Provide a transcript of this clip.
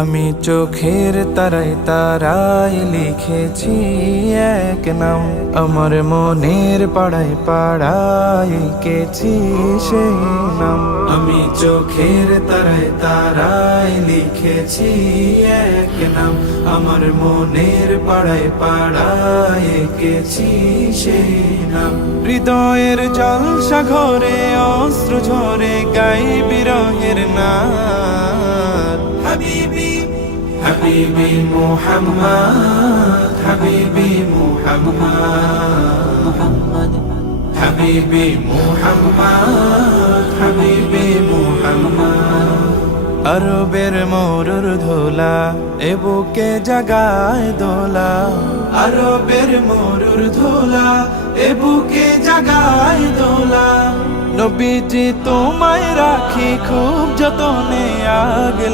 আমি চোখের তারায় তারায় লিখেছি এক নাম, আমার মনের পাড়ায় পাড়ায় এঁকেছি সেই নাম। আমি চোখের তারায় তারায় লিখেছি এক নাম, আমার মনের পাড়ায় পাড়ায় এঁকেছি সেই নাম। হৃদয়ের জল সাগরে অশ্রু ঝরে গাই বিরহের নাম। হাবিবি হাবিবি মুহাম্মদ, হাবিবি মুহাম্মদ, হাবিবি মুহাম্মদ, হাবিবি মুহাম্মদ। আরবের মরুর ধোলা এ বুকে জাগায় দোলা, আরবের মরুর ধোলা এ বুকে জাগায় দোলা। নবীজি তোমায় রাখি খুব যতনে আগলে।